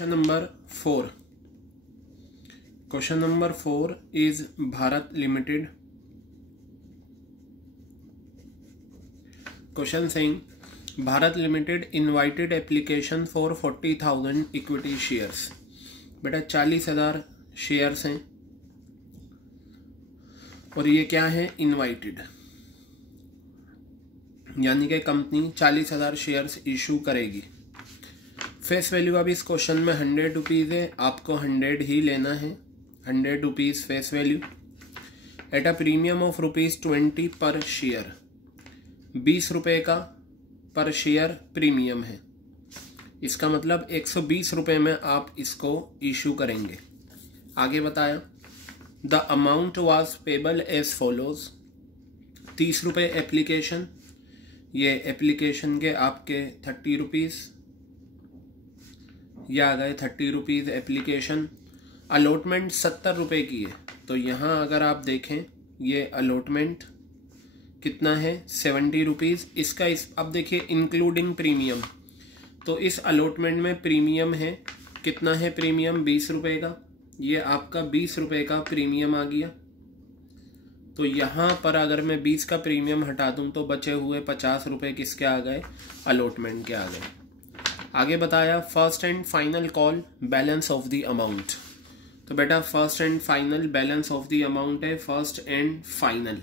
4. Question number 4 is Bharat Limited. Question saying Bharat Limited invited application for 40,000 equity shares. बेटा 40,000 shares हैं और ये क्या है, इनवाइटेड, यानी कि कंपनी 40,000 शेयर्स इशू करेगी। फेस वैल्यू अब इस क्वेश्चन में 100 रुपीज़ है, आपको 100 ही लेना है, 100 rupees face value at a premium of ₹20 पर शेयर। 20 रुपये का पर शेयर प्रीमियम है, इसका मतलब 120 रुपये में आप इसको इशू करेंगे। आगे बताया the amount was payable as follows. 30 रुपये एप्लीकेशन, ये एप्लीकेशन के आपके 30 रुपीज़, यह आ गए 30 रुपीज़ एप्लीकेशन। अलॉटमेंट 70 रुपये की है, तो यहाँ अगर आप देखें ये अलॉटमेंट कितना है, 70 रुपीज़। इसका अब देखिए इंक्लूडिंग प्रीमियम, तो इस अलॉटमेंट में प्रीमियम है, कितना है प्रीमियम, 20 रुपये का। ये आपका 20 रुपये का प्रीमियम आ गया। तो यहाँ पर अगर मैं 20 का प्रीमियम हटा दूँ तो बचे हुए 50 रुपये किसके आ गए, अलॉटमेंट के आ गए। आगे बताया first and final call balance of the amount. तो बेटा first and final balance of the amount है, फर्स्ट एंड फाइनल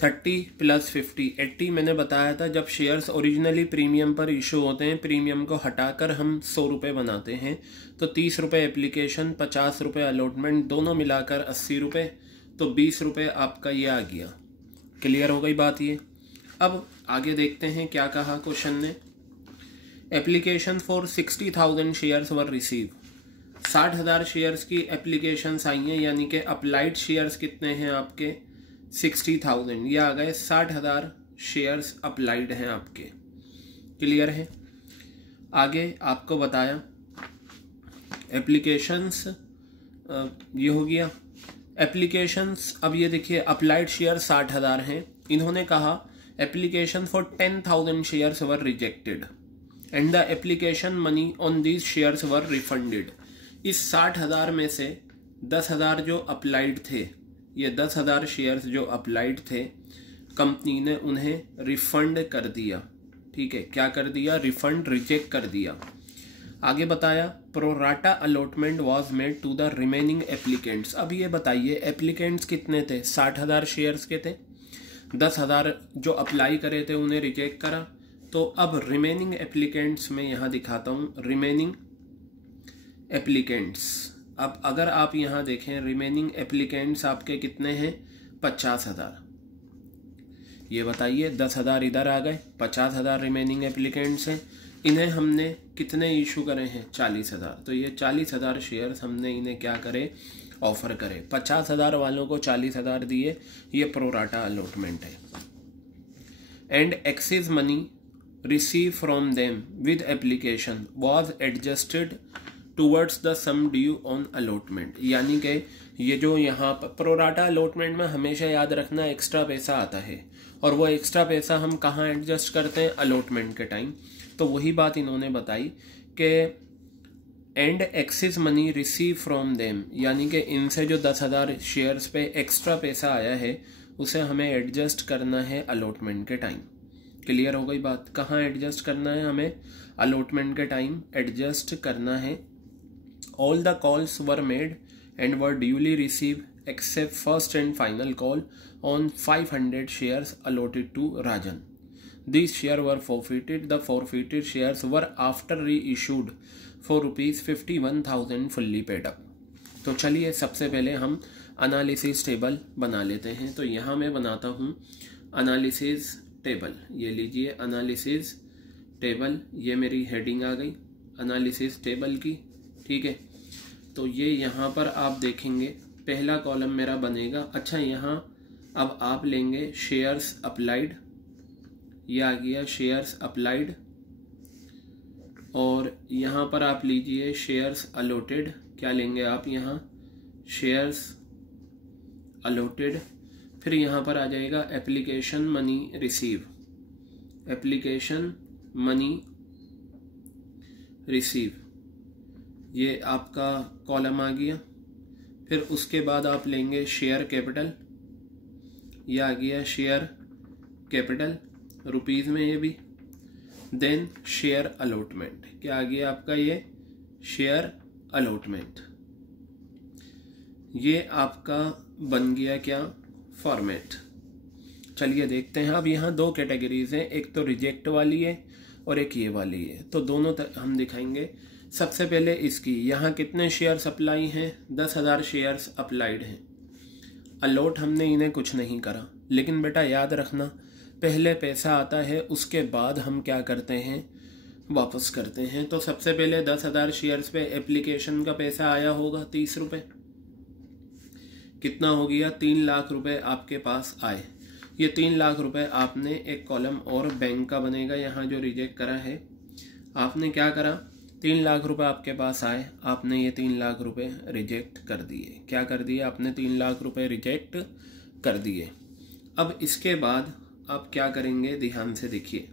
30 + 50 80। मैंने बताया था जब शेयर्स ओरिजिनली प्रीमियम पर इशू होते हैं, प्रीमियम को हटाकर हम 100 रुपये बनाते हैं, तो 30 रुपये एप्लीकेशन, 50 रुपये अलॉटमेंट, दोनों मिलाकर 80 रुपये, तो 20 रुपये आपका ये आ गया। क्लियर हो गई बात ये। अब आगे देखते हैं क्या कहा क्वेश्चन ने। Application for 60,000 shares were receive. 60,000 shares की एप्लीकेशन आई हैं, यानी कि अप्लाइड शेयर्स कितने हैं आपके, 60,000। ये आ गए 60,000 शेयर्स अप्लाइड हैं आपके। क्लियर है। आगे आपको बताया एप्लीकेशंस, ये हो गया एप्लीकेशंस। अब ये देखिए अप्लाइड शेयर 60,000 हैं, इन्होंने कहा application for 10,000 shares were rejected and the application money on these shares were refunded. इस 60,000 में से 10,000 जो अप्लाइड थे, ये 10,000 शेयर्स जो अप्लाइड थे, कंपनी ने उन्हें रिफंड कर दिया। ठीक है, क्या कर दिया, रिफंड, रिजेक्ट कर दिया। आगे बताया pro rata allotment was made to the remaining applicants. अब ये बताइए एप्लीकेंट्स कितने थे, 60,000 शेयर्स के थे, 10,000 जो अप्लाई करे थे उन्हें रिजेक्ट करा। तो अब रिमेनिंग एप्लीकेंट्स में यहाँ दिखाता हूँ, रिमेनिंग एप्लीकेंट्स। अब अगर आप यहाँ देखें रिमेनिंग एप्लीकेंट्स आपके कितने हैं, 50,000। ये बताइए 10,000 इधर आ गए, 50,000 रिमेनिंग एप्लीकेंट्स हैं। इन्हें हमने कितने इशू करे हैं, 40,000। तो ये 40,000 शेयर्स हमने इन्हें क्या करे, ऑफर करे। 50,000 वालों को 40,000 दिए, ये प्रोराटा अलॉटमेंट है। And axis money receive from them with application was adjusted towards the sum due on allotment। यानी कि ये जो यहाँ पर प्रोराटा अलॉटमेंट में हमेशा याद रखना एक्स्ट्रा पैसा आता है, और वो एक्स्ट्रा पैसा हम कहाँ एडजस्ट करते हैं, अलॉटमेंट के टाइम। तो वही बात इन्होंने बताई कि and axis money receive from them, यानी कि इनसे जो 10,000 शेयर्स पे एक्स्ट्रा पैसा आया है उसे हमें एडजस्ट करना है अलॉटमेंट के टाइम। क्लियर हो गई बात। कहाँ एडजस्ट करना है, हमें अलॉटमेंट के टाइम एडजस्ट करना है। All the calls were made and were duly receive except first and final call on 500 shares allotted to Rajan. This share were forfeited. The forfeited shares were after reissued for ₹51,000 fully paid up. तो चलिए सबसे पहले हम analysis table बना लेते हैं। तो यहाँ मैं बनाता हूँ एनालिसिस टेबल। ये लीजिए एनालिसिस टेबल, ये मेरी हेडिंग आ गई एनालिसिस टेबल की। ठीक है, तो ये यहाँ पर आप देखेंगे पहला कॉलम मेरा बनेगा। अच्छा, यहाँ अब आप लेंगे शेयर्स अप्लाइड, ये आ गया शेयर्स अप्लाइड, और यहाँ पर आप लीजिए शेयर्स अलॉटेड। क्या लेंगे आप यहाँ, शेयर्स अलॉटेड। फिर यहाँ पर आ जाएगा application money receive, application money receive, ये आपका कॉलम आ गया। फिर उसके बाद आप लेंगे शेयर कैपिटल, ये आ गया शेयर कैपिटल रुपीज़ में ये भी। देन शेयर अलॉटमेंट, क्या आ गया आपका ये शेयर अलॉटमेंट। ये आपका बन गया क्या फॉर्मेट। चलिए देखते हैं। अब यहाँ दो कैटेगरीज हैं, एक तो रिजेक्ट वाली है और एक ये वाली है, तो दोनों हम दिखाएंगे। सबसे पहले इसकी, यहाँ कितने शेयर्स अप्लाई हैं, 10,000 शेयर्स अप्लाइड हैं। अलॉट हमने इन्हें कुछ नहीं करा, लेकिन बेटा याद रखना पहले पैसा आता है, उसके बाद हम क्या करते हैं, वापस करते हैं। तो सबसे पहले 10,000 शेयर्स पे एप्लीकेशन का पैसा आया होगा 30 रुपये, कितना हो गया 3 लाख रुपए आपके पास आए। ये 3 लाख रुपए आपने एक कॉलम और बैंक का बनेगा, यहाँ जो रिजेक्ट करा है आपने क्या करा, 3 लाख रुपए आपके पास आए, आपने ये 3 लाख रुपए रिजेक्ट कर दिए। क्या कर दिए आपने, 3 लाख रुपए रिजेक्ट कर दिए। अब इसके बाद आप क्या करेंगे, ध्यान से देखिए।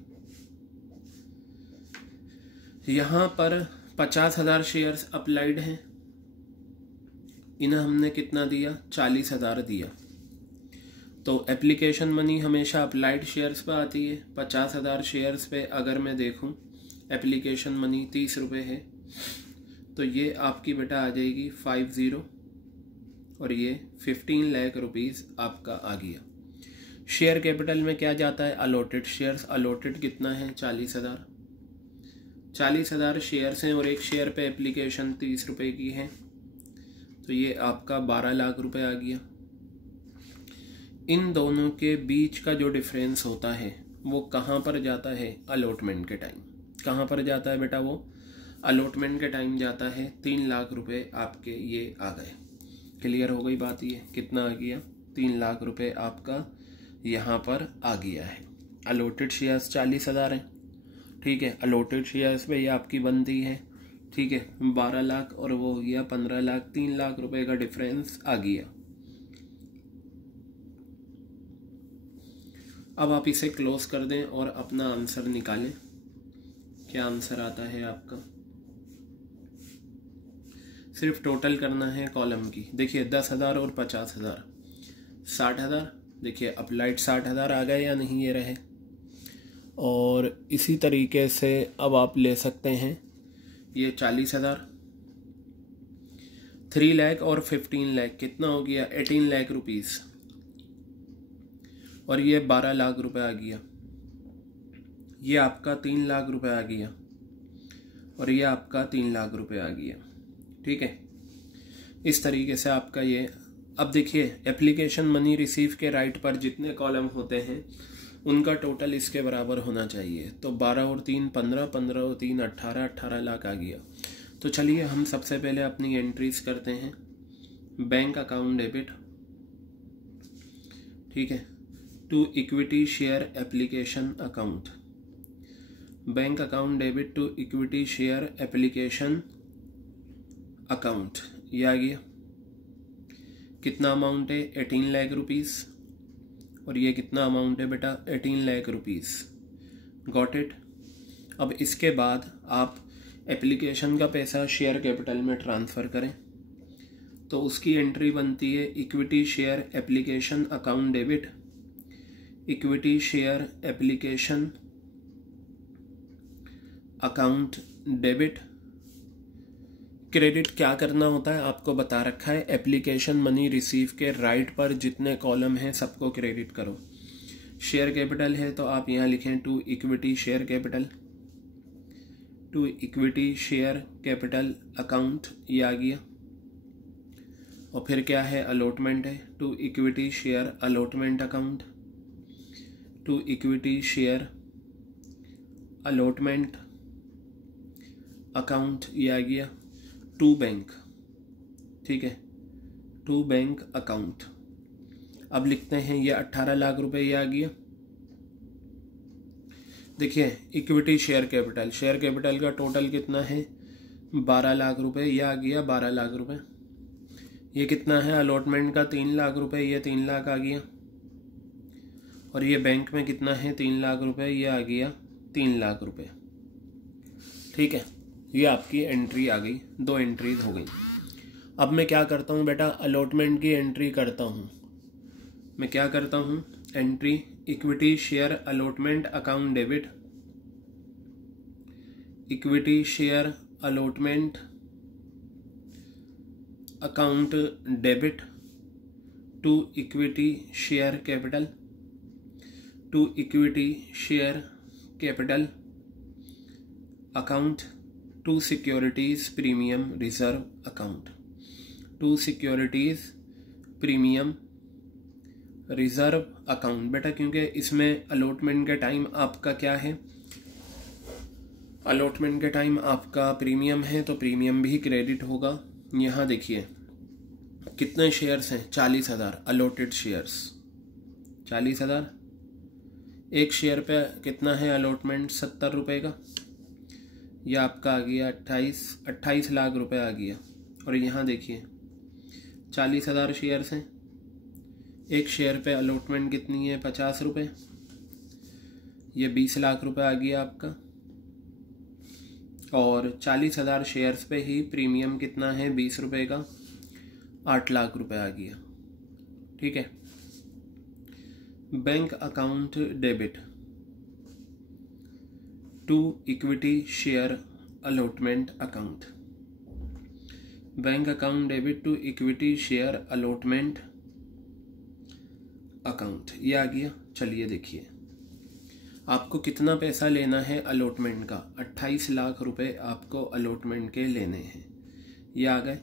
यहाँ पर 50,000 शेयर्स अप्लाइड हैं, इन्हें हमने कितना दिया, 40,000 दिया। तो एप्लीकेशन मनी हमेशा अप्लाइड शेयर्स पे आती है। 50,000 शेयर्स पे अगर मैं देखूं एप्लीकेशन मनी 30 रुपये है, तो ये आपकी बेटा आ जाएगी 50 और ये 15 लाख रुपीज़ आपका आ गया। शेयर कैपिटल में क्या जाता है, अलॉटेड शेयर्स। अलॉटेड कितना है, 40,000। 40,000 शेयर्स हैं और एक शेयर पे एप्लीकेशन 30 रुपये की है, तो ये आपका 12 लाख रुपए आ गया। इन दोनों के बीच का जो डिफरेंस होता है वो कहाँ पर जाता है, अलॉटमेंट के टाइम। कहाँ पर जाता है बेटा, वो अलॉटमेंट के टाइम जाता है। 3 लाख रुपए आपके ये आ गए। क्लियर हो गई बात, ये कितना आ गया, 3 लाख रुपए आपका यहाँ पर आ गया है। अलॉटेड शेयर्स 40,000 हैं, ठीक है। अलॉटेड शेयर्स पे ये आपकी बनती है, ठीक है, 12 लाख और वो हो गया 15 लाख। 3 लाख रुपए का डिफरेंस आ गया। अब आप इसे क्लोज कर दें और अपना आंसर निकालें। क्या आंसर आता है आपका, सिर्फ टोटल करना है कॉलम की। देखिए 10,000 और 50,000, 60,000। देखिए अप्लाइड 60,000 आ गए या नहीं, ये रहे। और इसी तरीके से अब आप ले सकते हैं ये 40,000, 3 लाख और 15 लाख, कितना हो गया 18 लाख रुपीज़। और ये 12 लाख रुपए आ गया। ये आपका 3 लाख रुपए आ गया और ये आपका 3 लाख रुपए आ गया, ठीक है। इस तरीके से आपका ये। अब देखिए एप्लीकेशन मनी रिसीव के राइट पर जितने कॉलम होते हैं उनका टोटल इसके बराबर होना चाहिए। तो 12 और 3 15, 15 और 3 18, 18 लाख आ गया। तो चलिए हम सबसे पहले अपनी एंट्रीज करते हैं। बैंक अकाउंट डेबिट, ठीक है, to equity share application account. Bank account debit to equity share application account, ये आ गया। कितना अमाउंट है, 18 लाख रुपीज़। और ये कितना अमाउंट है बेटा, 18 लाख रुपीज़। Got it. अब इसके बाद आप एप्लीकेशन का पैसा शेयर कैपिटल में ट्रांसफ़र करें, तो उसकी एंट्री बनती है equity share application account debit, equity share application account debit. Credit क्या करना होता है आपको बता रखा है, एप्लीकेशन मनी रिसीव के राइट पर जितने कॉलम हैं सबको क्रेडिट करो। शेयर कैपिटल है तो आप यहाँ लिखें to equity share capital, to equity share capital account, ये आ गया। और फिर क्या है, अलॉटमेंट है, to equity share allotment account, to equity share allotment account, ये आ गया। टू बैंक, ठीक है, टू बैंक अकाउंट। अब लिखते हैं ये 18 लाख रुपए, ये आ गया। देखिए equity share capital, share capital का टोटल कितना है, 12 लाख रुपए, ये आ गया 12 लाख रुपए। ये कितना है, अलॉटमेंट का 3 लाख रुपए, ये 3 लाख आ गया। और ये बैंक में कितना है, 3 लाख रुपए, ये आ गया 3 लाख रुपए, ठीक है। ये आपकी एंट्री आ गई, 2 एंट्रीज हो गई। अब मैं क्या करता हूँ बेटा, अलॉटमेंट की एंट्री करता हूँ। मैं क्या करता हूँ, entry equity share allotment account debit, equity share allotment account debit to equity share capital, to equity share capital account, to securities premium reserve account, to securities premium reserve account. बेटा क्योंकि इसमें allotment के time आपका क्या है, allotment के time आपका premium है, तो प्रीमियम भी क्रेडिट होगा। यहाँ देखिए कितने शेयर्स हैं, 40,000 अलॉटेड शेयर्स, 40,000। एक शेयर पे कितना है अलॉटमेंट, 70 रुपये का। यह आपका आ गया 28 लाख रुपए आ गया। और यहाँ देखिए 40,000 शेयर्स हैं, एक शेयर पे अलॉटमेंट कितनी है, 50 रुपये। ये 20 लाख रुपए आ गया आपका। और 40,000 शेयर्स पे ही प्रीमियम कितना है, 20 रुपये का, 8 लाख रुपए आ गया। ठीक है। Bank account debit to equity share allotment account, bank account debit to equity share allotment account, ये आ गया। चलिए देखिए आपको कितना पैसा लेना है अलॉटमेंट का, 28 लाख रुपए आपको अलॉटमेंट के लेने हैं। ये आ गए।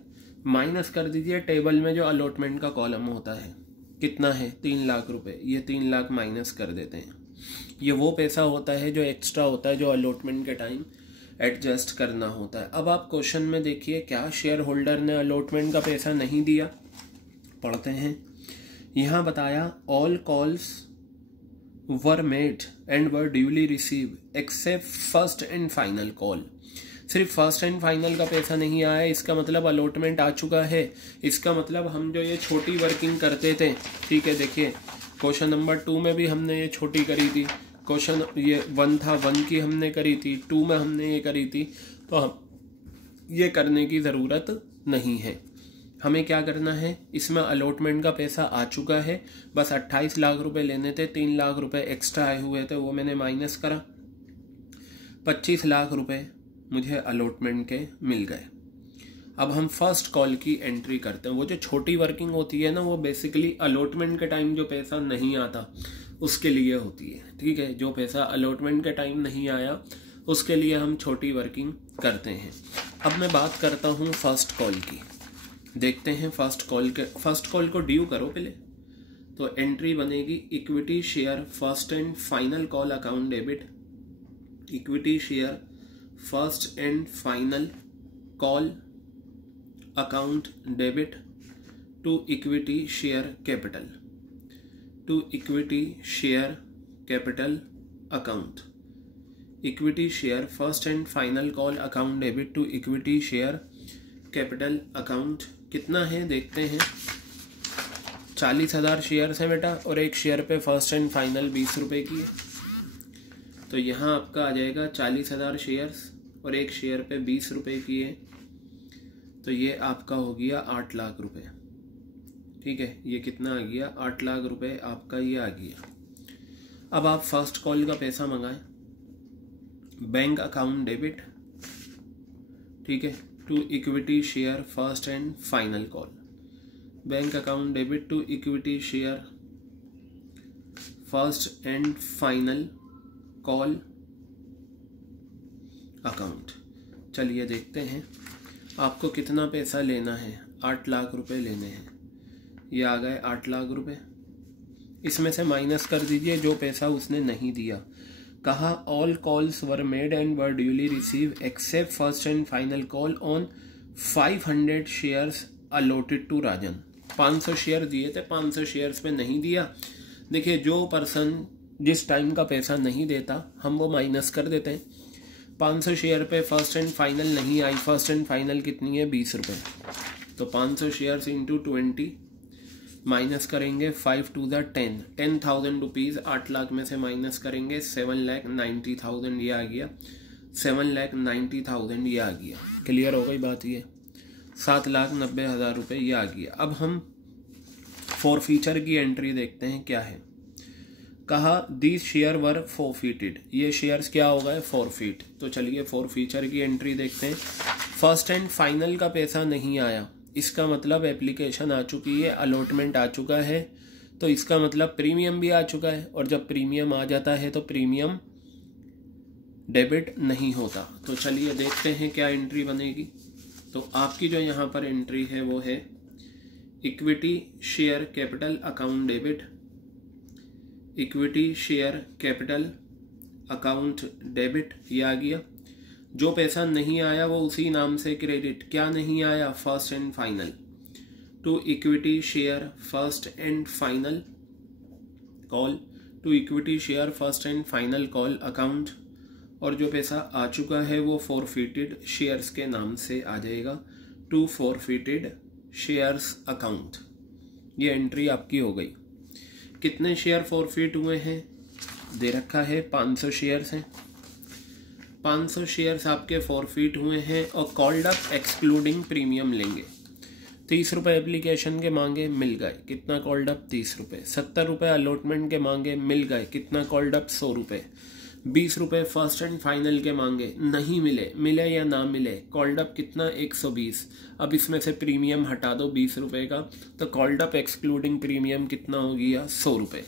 माइनस कर दीजिए टेबल में जो अलॉटमेंट का कॉलम होता है, कितना है, 3 लाख रुपए। ये 3 लाख माइनस कर देते हैं। ये वो पैसा होता है जो एक्स्ट्रा होता है, जो अलॉटमेंट के टाइम एडजस्ट करना होता है। अब आप क्वेश्चन में देखिए क्या शेयर होल्डर ने अलॉटमेंट का पैसा नहीं दिया, पढ़ते हैं। यहाँ बताया all calls were made and were duly receive except first and final call. सिर्फ फर्स्ट एंड फाइनल का पैसा नहीं आया, इसका मतलब अलॉटमेंट आ चुका है। इसका मतलब हम जो ये छोटी वर्किंग करते थे, ठीक है, देखिए क्वेश्चन नंबर 2 में भी हमने ये छोटी करी थी, क्वेश्चन ये 1 था, 1 की हमने करी थी, 2 में हमने ये करी थी, तो हम ये करने की ज़रूरत नहीं है। हमें क्या करना है, इसमें अलॉटमेंट का पैसा आ चुका है, बस 28 लाख रुपए लेने थे, 3 लाख रुपए एक्स्ट्रा आए हुए थे, वो मैंने माइनस करा, 25 लाख रुपए मुझे अलॉटमेंट के मिल गए। अब हम फर्स्ट कॉल की एंट्री करते हैं। वो जो छोटी वर्किंग होती है ना, वो बेसिकली अलॉटमेंट के टाइम जो पैसा नहीं आता उसके लिए होती है। ठीक है, जो पैसा अलॉटमेंट के टाइम नहीं आया उसके लिए हम छोटी वर्किंग करते हैं। अब मैं बात करता हूँ फर्स्ट कॉल की। देखते हैं फर्स्ट कॉल को ड्यू करो पहले। तो एंट्री बनेगी equity share first and final call account debit, equity share first and final call account debit to equity share capital, to equity share capital account, equity share first and final call account debit to equity share capital account. कितना है देखते हैं, 40,000 shares हैं बेटा, और एक share पे first and final 20 रुपये की है। तो यहाँ आपका आ जाएगा 40,000 शेयर्स और एक शेयर पे 20 रुपये की है, तो ये आपका हो गया 8 लाख रुपए। ठीक है, ये कितना आ गया, 8 लाख रुपए आपका ये आ गया। अब आप फर्स्ट कॉल का पैसा मंगाएं, बैंक अकाउंट डेबिट, ठीक है, to equity share first and final call, bank account debit to equity share first and final call account. चलिए देखते हैं आपको कितना पैसा लेना है, 8 लाख रुपए लेने हैं। ये आ गए 8 लाख रुपए। इसमें से माइनस कर दीजिए जो पैसा उसने नहीं दिया। कहा all calls were made and were duly receive except first and final call on 500 shares allotted to Rajan. 500 share दिए थे, 500 शेयर्स पे नहीं दिया। देखिए जो पर्सन जिस टाइम का पैसा नहीं देता हम वो माइनस कर देते हैं। 500 शेयर पे फर्स्ट एंड फाइनल नहीं आई, फर्स्ट एंड फाइनल कितनी है, 20 रुपये। तो 500 शेयर्स इंटू 20 माइनस करेंगे 5 टू द 10, 10,000 रुपीज़ 8 लाख में से माइनस करेंगे 7,90,000, ये आ गया 7,90,000 ये आ गया। क्लियर हो गई बात? ये 7,90,000 रुपये ये आ गया। अब हम फॉर फीचर की एंट्री देखते हैं क्या है। कहा दीज शेयर वर फॉरफिटेड, ये शेयर्स क्या हो गए? फॉरफिट। तो चलिए फॉर फीचर की एंट्री देखते हैं। फर्स्ट एंड फाइनल का पैसा नहीं आया, इसका मतलब एप्लीकेशन आ चुकी है, अलॉटमेंट आ चुका है, तो इसका मतलब प्रीमियम भी आ चुका है, और जब प्रीमियम आ जाता है तो प्रीमियम डेबिट नहीं होता। तो चलिए देखते हैं क्या एंट्री बनेगी। तो आपकी जो यहाँ पर एंट्री है वो है equity share capital account debit, equity share capital account debit, ये आ गया। जो पैसा नहीं आया वो उसी नाम से क्रेडिट। क्या नहीं आया? First and final. To equity share first and final call, to equity share first and final call account. और जो पैसा आ चुका है वो फॉरफिटेड शेयर्स के नाम से आ जाएगा, टू फॉरफिटेड शेयर्स अकाउंट। ये एंट्री आपकी हो गई। कितने शेयर फॉरफिट हुए हैं? दे रखा है 500 शेयर्स हैं। 500 शेयर्स आपके फॉरफिट हुए हैं और कॉल्ड अप एक्सक्लूडिंग प्रीमियम लेंगे। 30 रुपये एप्लीकेशन के मांगे, मिल गए। कितना कॉल्ड अप? 30 रुपये। 70 रुपये अलॉटमेंट के मांगे, मिल गए। कितना कॉल्ड अप? 100 रुपये। 20 रुपये फर्स्ट एंड फाइनल के मांगे, नहीं मिले। मिले या ना मिले, कॉल्ड अप कितना? 120। अब इसमें से प्रीमियम हटा दो 20 रुपये का, तो कॉल्ड अप एक्सक्लूडिंग प्रीमियम कितना हो गया? 100 रुपये।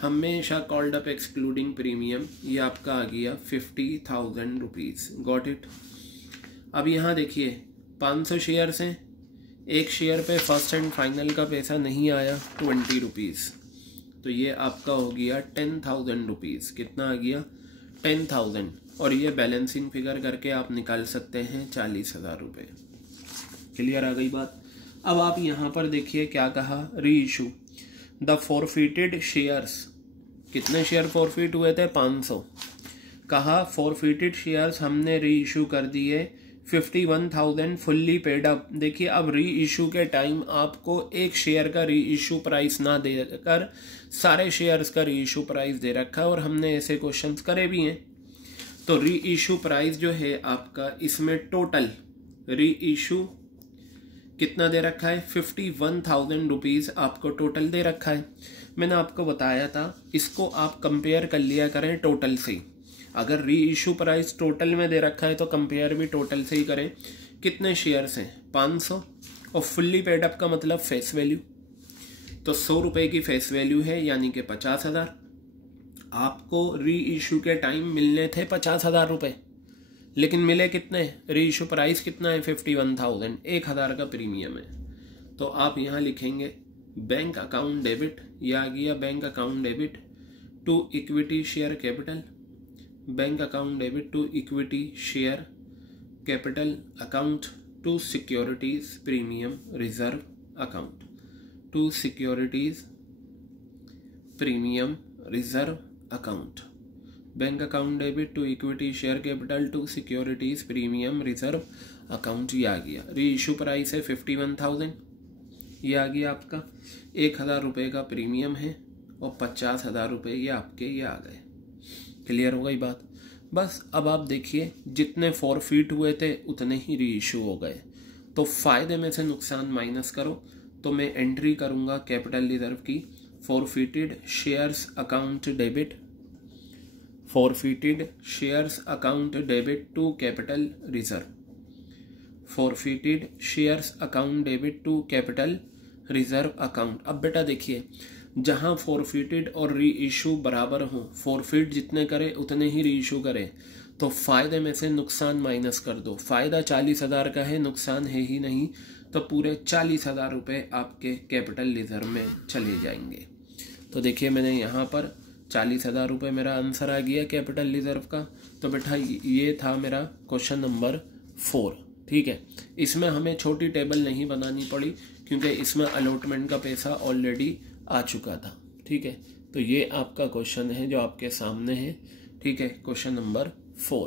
हमेशा कॉल्ड अप एक्सक्लूडिंग प्रीमियम ये आपका आ गया 50,000 रुपीज़। Got it? अब यहाँ देखिए 500 शेयर्स हैं, एक शेयर पे फर्स्ट एंड फाइनल का पैसा नहीं आया, 20 रुपीज़। तो ये आपका हो गया 10,000 रुपीज़। कितना आ गया? 10,000। और ये बैलेंसिंग फिगर करके आप निकाल सकते हैं 40,000 रुपये। क्लियर आ गई बात? अब आप यहाँ पर देखिए क्या कहा, री इशू द फॉरफिटेड शेयर्स। कितने शेयर फॉरफिट हुए थे? 500। कहा फॉरफिटेड शेयर्स हमने री इशू कर दिए 51,000 फुल्ली पेड अप। देखिए अब री इशू के टाइम आपको एक शेयर का री इशू प्राइस ना देकर सारे शेयर्स का री इशू प्राइस दे रखा है, और हमने ऐसे क्वेश्चंस करे भी हैं। तो री इशू प्राइस जो है आपका, इसमें टोटल री इशू कितना दे रखा है? 51,000 रुपीज़ आपको टोटल दे रखा है। मैंने आपको बताया था इसको आप कंपेयर कर लिया करें टोटल से। अगर री इशू प्राइस टोटल में दे रखा है तो कंपेयर भी टोटल से ही करें। कितने शेयर्स हैं? 500। और फुल्ली पेड अप का मतलब फेस वैल्यू, तो 100 रुपये की फेस वैल्यू है, यानी कि 50,000। आपको री इशू के टाइम मिलने थे 50,000 रुपये, लेकिन मिले कितने? री इशू प्राइस कितना है? 51,000। 1,000 का प्रीमियम है। तो आप यहाँ लिखेंगे बैंक अकाउंट डेबिट, यह आ गया bank account debit to equity share capital, bank account debit to equity share capital account to securities premium reserve account, to securities premium reserve account, bank account debit to equity share capital to securities premium reserve account. ये आ गया। री issue price है 51,000, ये आ गया आपका। 1,000 रुपये का प्रीमियम है और 50,000 रुपये ये आपके ये आ गए। क्लियर हो गई बात? बस अब आप देखिए जितने फॉरफिट हुए थे उतने ही री इशू हो गए। तो फायदे में से नुकसान माइनस करो, तो मैं एंट्री करूंगा कैपिटल रिजर्व की, forfeited shares account debit, forfeited shares account debit to capital reserve, forfeited shares account debit to capital reserve account. अब बेटा देखिए जहां फॉरफिटेड और री इशू बराबर हो, फॉरफिट जितने करे उतने ही री इशू करे, तो फायदे में से नुकसान माइनस कर दो। फायदा 40,000 का है, नुकसान है ही नहीं, तो पूरे 40,000 रुपये आपके कैपिटल रिजर्व में चले जाएंगे। तो देखिए मैंने यहाँ पर 40,000 रुपये मेरा आंसर आ गया कैपिटल रिजर्व का। तो बेटा ये था मेरा क्वेश्चन नंबर 4। ठीक है, इसमें हमें छोटी टेबल नहीं बनानी पड़ी क्योंकि इसमें अलॉटमेंट का पैसा ऑलरेडी आ चुका था। ठीक है, तो ये आपका क्वेश्चन है जो आपके सामने है। ठीक है, क्वेश्चन नंबर 4।